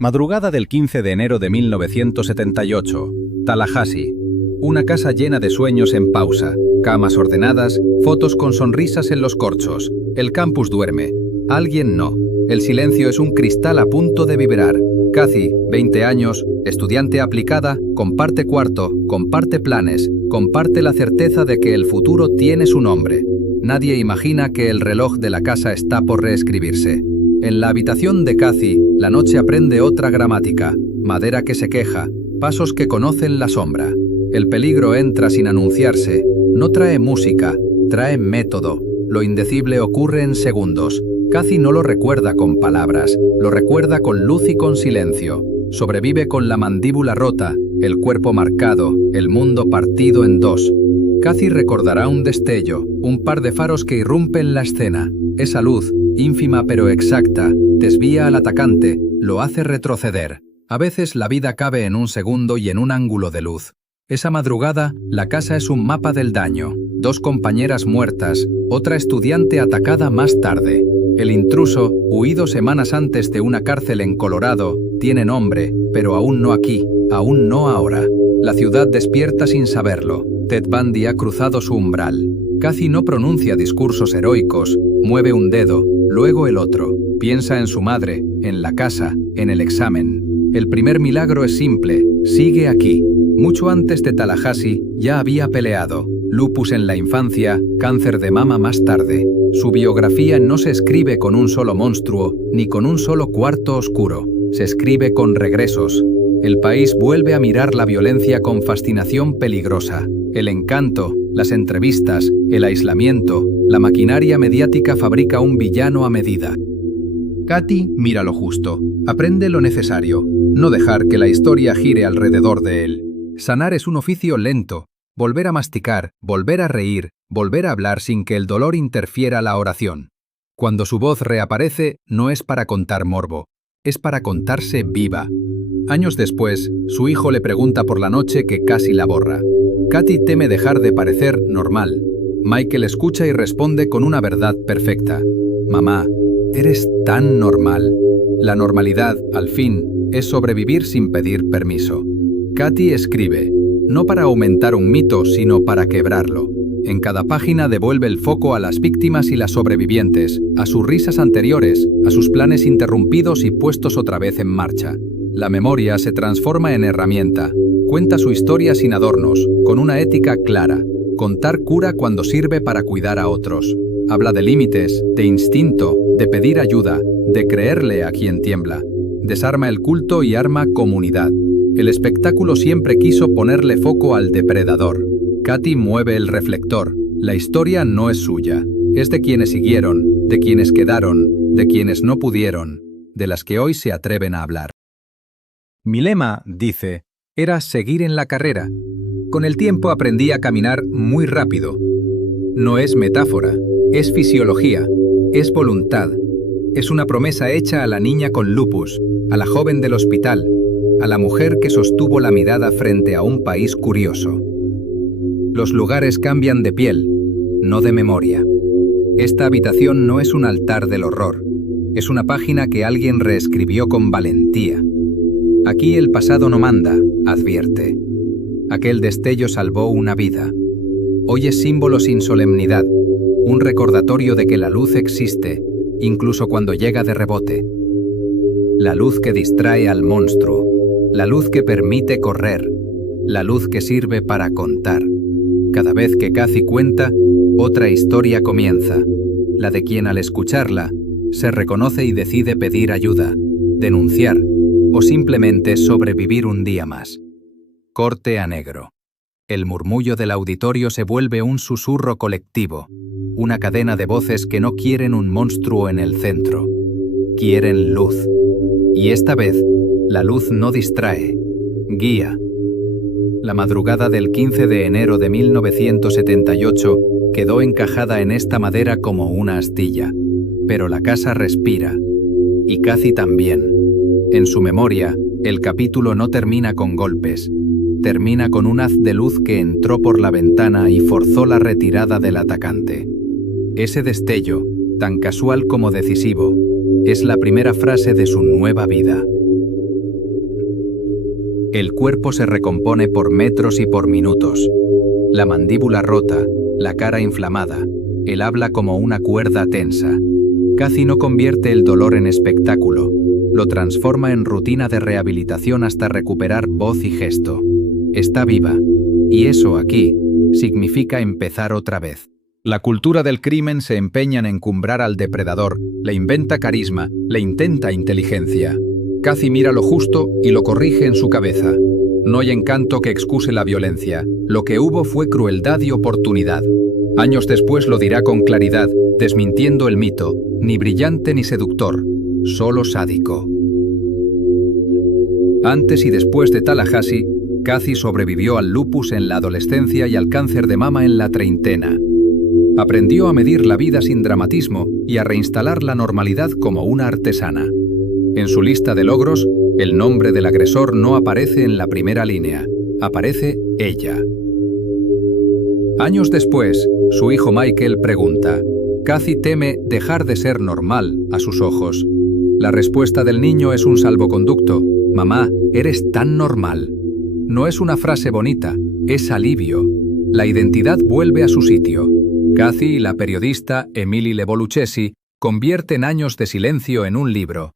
Madrugada del 15 de enero de 1978. Tallahassee. Una casa llena de sueños en pausa, camas ordenadas, fotos con sonrisas en los corchos. El campus duerme. Alguien no. El silencio es un cristal a punto de vibrar. Kathy, 20 años, estudiante aplicada, comparte cuarto, comparte planes, comparte la certeza de que el futuro tiene su nombre. Nadie imagina que el reloj de la casa está por reescribirse. En la habitación de Kathy, la noche aprende otra gramática, madera que se queja, pasos que conocen la sombra. El peligro entra sin anunciarse, no trae música, trae método. Lo indecible ocurre en segundos. Kathy no lo recuerda con palabras, lo recuerda con luz y con silencio. Sobrevive con la mandíbula rota, el cuerpo marcado, el mundo partido en dos. Kathy recordará un destello, un par de faros que irrumpen la escena. Esa luz, ínfima pero exacta, desvía al atacante, lo hace retroceder. A veces la vida cabe en un segundo y en un ángulo de luz. Esa madrugada, la casa es un mapa del daño. 2 compañeras muertas, otra estudiante atacada más tarde. El intruso, huido semanas antes de una cárcel en Colorado, tiene nombre, pero aún no aquí, aún no ahora. La ciudad despierta sin saberlo. Ted Bundy ha cruzado su umbral. Kathy no pronuncia discursos heroicos, mueve un dedo, luego el otro. Piensa en su madre, en la casa, en el examen. El primer milagro es simple, sigue aquí. Mucho antes de Tallahassee ya había peleado. Lupus en la infancia, cáncer de mama más tarde. Su biografía no se escribe con un solo monstruo, ni con un solo cuarto oscuro. Se escribe con regresos. El país vuelve a mirar la violencia con fascinación peligrosa. El encanto, las entrevistas, el aislamiento, la maquinaria mediática fabrica un villano a medida. Kathy mira lo justo, aprende lo necesario, no dejar que la historia gire alrededor de él. Sanar es un oficio lento, volver a masticar, volver a reír, volver a hablar sin que el dolor interfiera la oración. Cuando su voz reaparece, no es para contar morbo, es para contarse viva. Años después, su hijo le pregunta por la noche que casi la borra. Kathy teme dejar de parecer normal. Michael escucha y responde con una verdad perfecta. Mamá, eres tan normal. La normalidad, al fin, es sobrevivir sin pedir permiso. Kathy escribe, no para aumentar un mito, sino para quebrarlo. En cada página devuelve el foco a las víctimas y las sobrevivientes, a sus risas anteriores, a sus planes interrumpidos y puestos otra vez en marcha. La memoria se transforma en herramienta. Cuenta su historia sin adornos, con una ética clara. Contar cura cuando sirve para cuidar a otros. Habla de límites, de instinto, de pedir ayuda, de creerle a quien tiembla. Desarma el culto y arma comunidad. El espectáculo siempre quiso ponerle foco al depredador. Kathy mueve el reflector. La historia no es suya. Es de quienes siguieron, de quienes quedaron, de quienes no pudieron, de las que hoy se atreven a hablar. Mi lema, dice, era seguir en la carrera. Con el tiempo aprendí a caminar muy rápido. No es metáfora, es fisiología, es voluntad. Es una promesa hecha a la niña con lupus, a la joven del hospital, a la mujer que sostuvo la mirada frente a un país curioso. Los lugares cambian de piel, no de memoria. Esta habitación no es un altar del horror, es una página que alguien reescribió con valentía. Aquí el pasado no manda, advierte. Aquel destello salvó una vida. Hoy es símbolo sin solemnidad, un recordatorio de que la luz existe, incluso cuando llega de rebote. La luz que distrae al monstruo, la luz que permite correr, la luz que sirve para contar. Cada vez que Kathy cuenta, otra historia comienza, la de quien al escucharla, se reconoce y decide pedir ayuda, denunciar, o simplemente sobrevivir un día más. Corte a negro. El murmullo del auditorio se vuelve un susurro colectivo, una cadena de voces que no quieren un monstruo en el centro. Quieren luz. Y esta vez, la luz no distrae, guía. La madrugada del 15 de enero de 1978 quedó encajada en esta madera como una astilla, pero la casa respira. Y Kathy también. En su memoria, el capítulo no termina con golpes. Termina con un haz de luz que entró por la ventana y forzó la retirada del atacante. Ese destello, tan casual como decisivo, es la primera frase de su nueva vida. El cuerpo se recompone por metros y por minutos. La mandíbula rota, la cara inflamada, el habla como una cuerda tensa. Kathy no convierte el dolor en espectáculo, lo transforma en rutina de rehabilitación hasta recuperar voz y gesto. Está viva, y eso aquí significa empezar otra vez. La cultura del crimen se empeña en encumbrar al depredador, le inventa carisma, le intenta inteligencia. Kathy mira lo justo y lo corrige en su cabeza. No hay encanto que excuse la violencia. Lo que hubo fue crueldad y oportunidad. Años después lo dirá con claridad, desmintiendo el mito, ni brillante ni seductor, solo sádico. Antes y después de Tallahassee, Kathy sobrevivió al lupus en la adolescencia y al cáncer de mama en la treintena. Aprendió a medir la vida sin dramatismo y a reinstalar la normalidad como una artesana. En su lista de logros, el nombre del agresor no aparece en la primera línea, aparece ella. Años después, su hijo Michael pregunta: Kathy teme dejar de ser normal a sus ojos. La respuesta del niño es un salvoconducto: mamá, eres tan normal. No es una frase bonita, es alivio. La identidad vuelve a su sitio. Kathy y la periodista Emily Leboluchesi convierten años de silencio en un libro.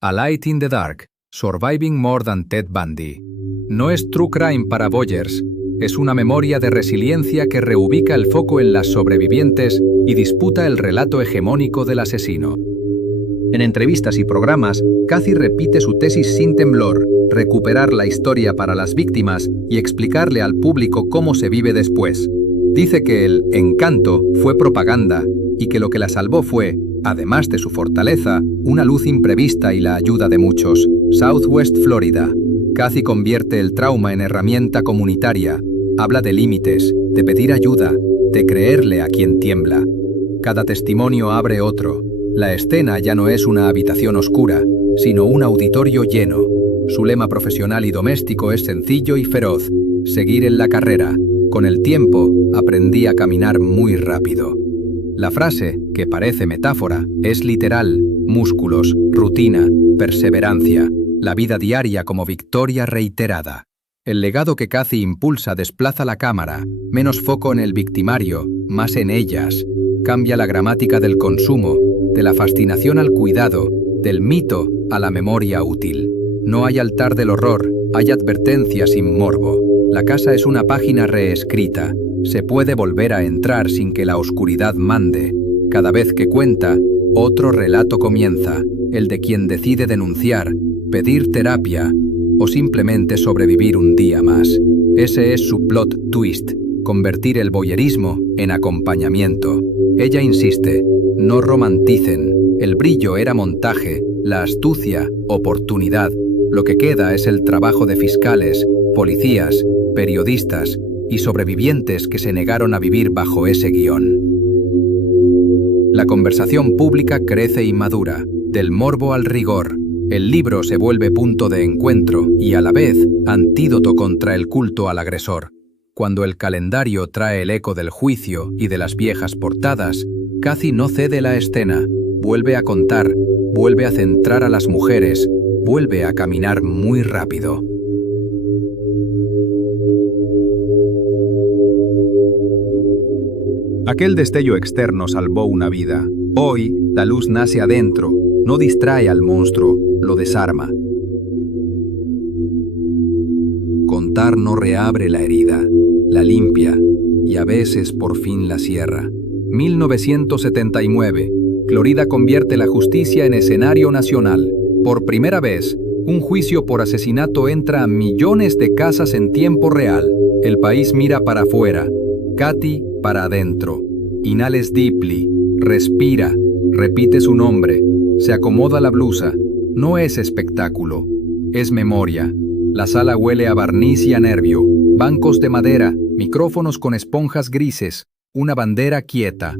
A Light in the Dark, Surviving More Than Ted Bundy. No es true crime para Boyers, es una memoria de resiliencia que reubica el foco en las sobrevivientes y disputa el relato hegemónico del asesino. En entrevistas y programas, Kathy repite su tesis sin temblor: recuperar la historia para las víctimas y explicarle al público cómo se vive después. Dice que el encanto fue propaganda y que lo que la salvó fue, además de su fortaleza, una luz imprevista y la ayuda de muchos. Southwest Florida. Kathy convierte el trauma en herramienta comunitaria. Habla de límites, de pedir ayuda, de creerle a quien tiembla. Cada testimonio abre otro. La escena ya no es una habitación oscura, sino un auditorio lleno. Su lema profesional y doméstico es sencillo y feroz: seguir en la carrera. Con el tiempo, aprendí a caminar muy rápido. La frase, que parece metáfora, es literal: músculos, rutina, perseverancia, la vida diaria como victoria reiterada. El legado que Kathy impulsa desplaza la cámara, menos foco en el victimario, más en ellas. Cambia la gramática del consumo, de la fascinación al cuidado, del mito a la memoria útil. No hay altar del horror, hay advertencia sin morbo. La casa es una página reescrita. Se puede volver a entrar sin que la oscuridad mande. Cada vez que cuenta, otro relato comienza, el de quien decide denunciar, pedir terapia o simplemente sobrevivir un día más. Ese es su plot twist: convertir el voyerismo en acompañamiento. Ella insiste: no romanticen, el brillo era montaje, la astucia, oportunidad. Lo que queda es el trabajo de fiscales, policías, periodistas y sobrevivientes que se negaron a vivir bajo ese guión. La conversación pública crece y madura, del morbo al rigor. El libro se vuelve punto de encuentro y a la vez antídoto contra el culto al agresor. Cuando el calendario trae el eco del juicio y de las viejas portadas, Kathy no cede la escena, vuelve a contar, vuelve a centrar a las mujeres, vuelve a caminar muy rápido. Aquel destello externo salvó una vida. Hoy, la luz nace adentro, no distrae al monstruo, lo desarma. Contar no reabre la herida, la limpia y a veces por fin la cierra. 1979. Florida convierte la justicia en escenario nacional. Por primera vez, un juicio por asesinato entra a millones de casas en tiempo real. El país mira para afuera, Kathy para adentro. Inhales deeply, respira, repite su nombre, se acomoda la blusa. No es espectáculo, es memoria. La sala huele a barniz y a nervio, bancos de madera, micrófonos con esponjas grises, una bandera quieta.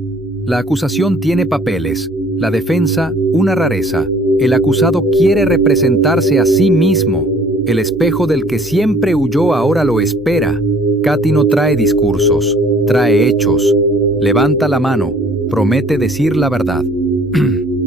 La acusación tiene papeles, la defensa una rareza. El acusado quiere representarse a sí mismo. El espejo del que siempre huyó ahora lo espera. Kathy no trae discursos, trae hechos. Levanta la mano, promete decir la verdad.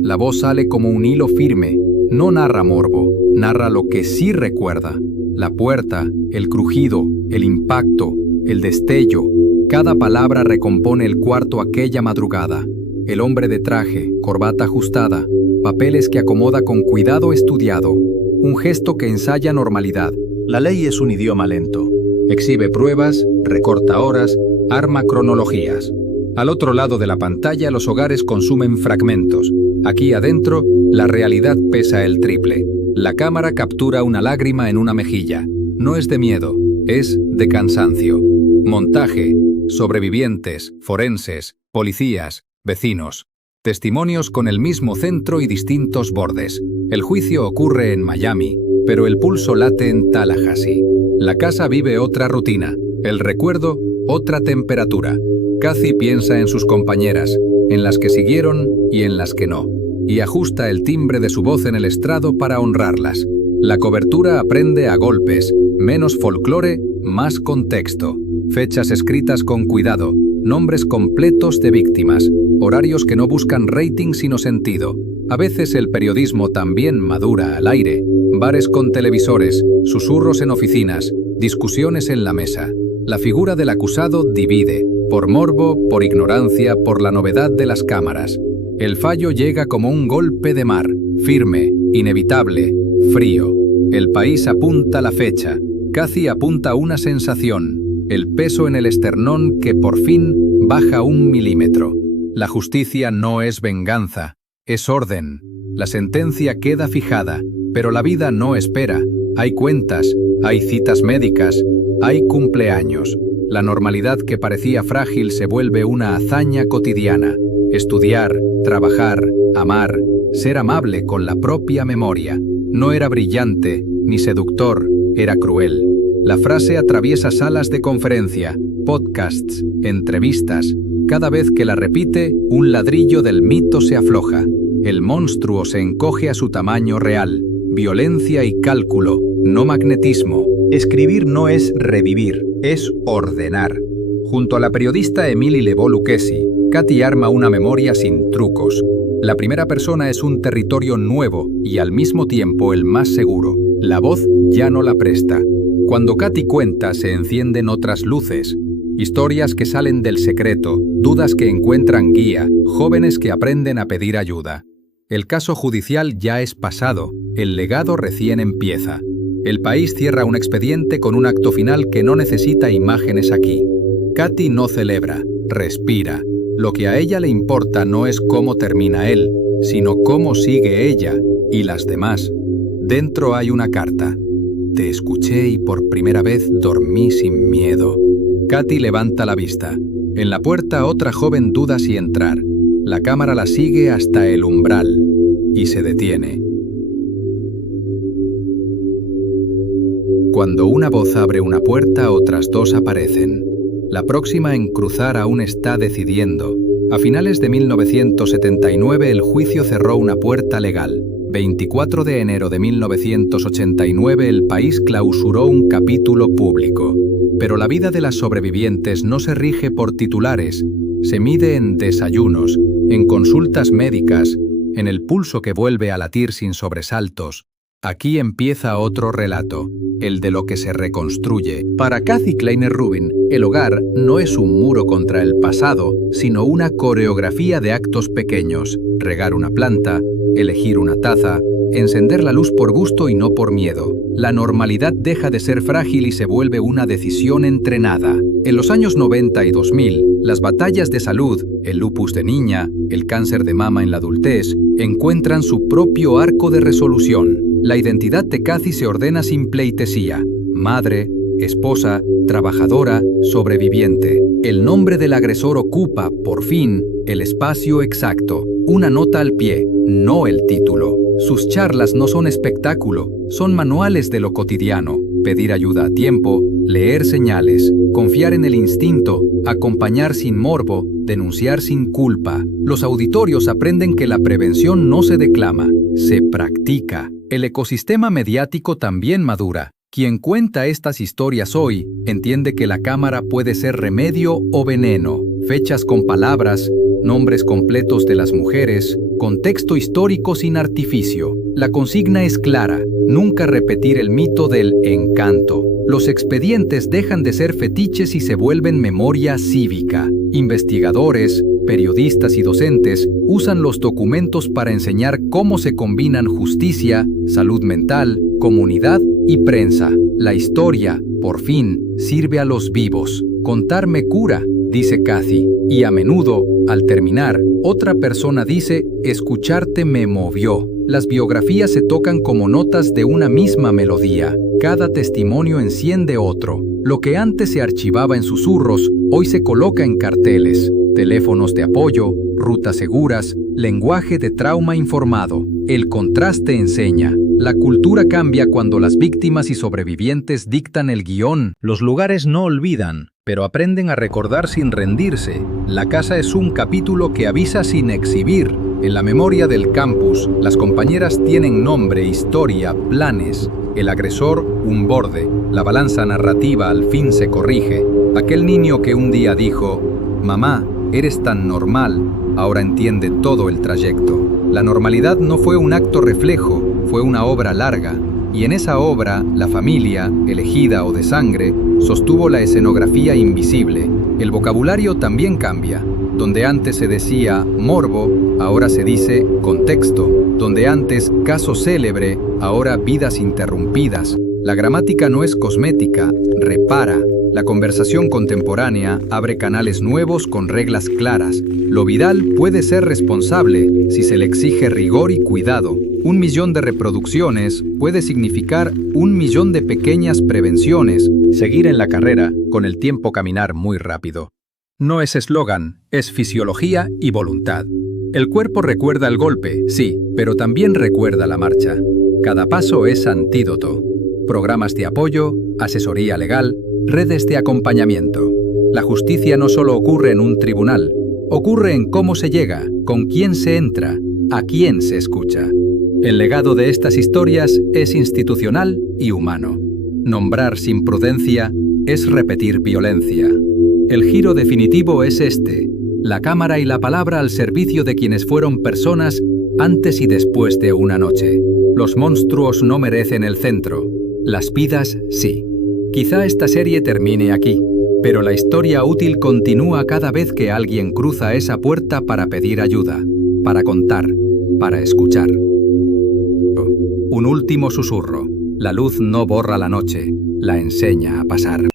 La voz sale como un hilo firme, no narra morbo, narra lo que sí recuerda. la puerta, el crujido, el impacto, el destello. Cada palabra recompone el cuarto aquella madrugada. El hombre de traje, corbata ajustada, papeles que acomoda con cuidado estudiado, un gesto que ensaya normalidad. La ley es un idioma lento. Exhibe pruebas, recorta horas, arma cronologías. Al otro lado de la pantalla los hogares consumen fragmentos. Aquí adentro, la realidad pesa el triple. La cámara captura una lágrima en una mejilla. No es de miedo, es de cansancio. Montaje, sobrevivientes, forenses, policías, vecinos. Testimonios con el mismo centro y distintos bordes. El juicio ocurre en Miami, pero el pulso late en Tallahassee. La casa vive otra rutina, el recuerdo, otra temperatura. Kathy piensa en sus compañeras, en las que siguieron y en las que no, y ajusta el timbre de su voz en el estrado para honrarlas. La cobertura aprende a golpes, menos folclore, más contexto. Fechas escritas con cuidado, nombres completos de víctimas, horarios que no buscan rating sino sentido. A veces el periodismo también madura al aire. Bares con televisores, susurros en oficinas, discusiones en la mesa. La figura del acusado divide, por morbo, por ignorancia, por la novedad de las cámaras. El fallo llega como un golpe de mar, firme, inevitable, frío. El país apunta la fecha, Kathy apunta una sensación, el peso en el esternón que por fin baja 1 milímetro. La justicia no es venganza, es orden. La sentencia queda fijada, pero la vida no espera. Hay cuentas, hay citas médicas, hay cumpleaños. La normalidad que parecía frágil se vuelve una hazaña cotidiana. Estudiar, trabajar, amar, ser amable con la propia memoria. No era brillante, ni seductor, era cruel. La frase atraviesa salas de conferencia, podcasts, entrevistas. Cada vez que la repite, un ladrillo del mito se afloja. El monstruo se encoge a su tamaño real. Violencia y cálculo, no magnetismo. Escribir no es revivir, es ordenar. Junto a la periodista Emily Lebo Lucchesi, Kathy arma una memoria sin trucos. La primera persona es un territorio nuevo y al mismo tiempo el más seguro. La voz ya no la presta. Cuando Kathy cuenta, se encienden otras luces. Historias que salen del secreto, dudas que encuentran guía, jóvenes que aprenden a pedir ayuda. El caso judicial ya es pasado, el legado recién empieza. El país cierra un expediente con un acto final que no necesita imágenes aquí. Kathy no celebra, respira. Lo que a ella le importa no es cómo termina él, sino cómo sigue ella y las demás. Dentro hay una carta. Te escuché y por primera vez dormí sin miedo. Kathy levanta la vista. En la puerta otra joven duda si entrar. La cámara la sigue hasta el umbral y se detiene. Cuando una voz abre una puerta, otras dos aparecen. La próxima en cruzar aún está decidiendo. A finales de 1979 el juicio cerró una puerta legal. 24 de enero de 1989 el país clausuró un capítulo público. Pero la vida de las sobrevivientes no se rige por titulares, se mide en desayunos, en consultas médicas, en el pulso que vuelve a latir sin sobresaltos. Aquí empieza otro relato, el de lo que se reconstruye. Para Kathy Kleiner-Rubin, el hogar no es un muro contra el pasado, sino una coreografía de actos pequeños. Regar una planta, elegir una taza, encender la luz por gusto y no por miedo. La normalidad deja de ser frágil y se vuelve una decisión entrenada. En los años 90 y 2000, las batallas de salud, el lupus de niña, el cáncer de mama en la adultez, encuentran su propio arco de resolución. La identidad de Kathy se ordena sin pleitesía. Madre, esposa, trabajadora, sobreviviente. El nombre del agresor ocupa, por fin, el espacio exacto. Una nota al pie, no el título. Sus charlas no son espectáculo, son manuales de lo cotidiano. Pedir ayuda a tiempo, leer señales, confiar en el instinto, acompañar sin morbo, denunciar sin culpa. Los auditorios aprenden que la prevención no se declama, se practica. El ecosistema mediático también madura. Quien cuenta estas historias hoy entiende que la cámara puede ser remedio o veneno. Fechas con palabras, nombres completos de las mujeres, contexto histórico sin artificio. La consigna es clara: nunca repetir el mito del encanto. Los expedientes dejan de ser fetiches y se vuelven memoria cívica. Investigadores, periodistas y docentes usan los documentos para enseñar cómo se combinan justicia, salud mental, comunidad y prensa. La historia, por fin, sirve a los vivos. Contar me cura, dice Kathy, y a menudo, al terminar, otra persona dice, escucharte me movió. Las biografías se tocan como notas de una misma melodía. Cada testimonio enciende otro. Lo que antes se archivaba en susurros, hoy se coloca en carteles, teléfonos de apoyo, rutas seguras, lenguaje de trauma informado. El contraste enseña. La cultura cambia cuando las víctimas y sobrevivientes dictan el guión. Los lugares no olvidan, pero aprenden a recordar sin rendirse. La casa es un capítulo que avisa sin exhibir. En la memoria del campus, las compañeras tienen nombre, historia, planes. El agresor, un borde. La balanza narrativa al fin se corrige. Aquel niño que un día dijo, «Mamá, eres tan normal», ahora entiende todo el trayecto. La normalidad no fue un acto reflejo, fue una obra larga. Y en esa obra, la familia, elegida o de sangre, sostuvo la escenografía invisible. El vocabulario también cambia. Donde antes se decía morbo, ahora se dice contexto. Donde antes caso célebre, ahora vidas interrumpidas. La gramática no es cosmética, repara. La conversación contemporánea abre canales nuevos con reglas claras. Lo viral puede ser responsable si se le exige rigor y cuidado. 1 millón de reproducciones puede significar 1 millón de pequeñas prevenciones. Seguir en la carrera, con el tiempo caminar muy rápido. No es eslogan, es fisiología y voluntad. El cuerpo recuerda el golpe, sí, pero también recuerda la marcha. Cada paso es antídoto. Programas de apoyo, asesoría legal, redes de acompañamiento. La justicia no solo ocurre en un tribunal, ocurre en cómo se llega, con quién se entra, a quién se escucha. El legado de estas historias es institucional y humano. Nombrar sin prudencia es repetir violencia. El giro definitivo es este: la cámara y la palabra al servicio de quienes fueron personas antes y después de una noche. Los monstruos no merecen el centro, las vidas sí. Quizá esta serie termine aquí, pero la historia útil continúa cada vez que alguien cruza esa puerta para pedir ayuda, para contar, para escuchar. Un último susurro: la luz no borra la noche, la enseña a pasar.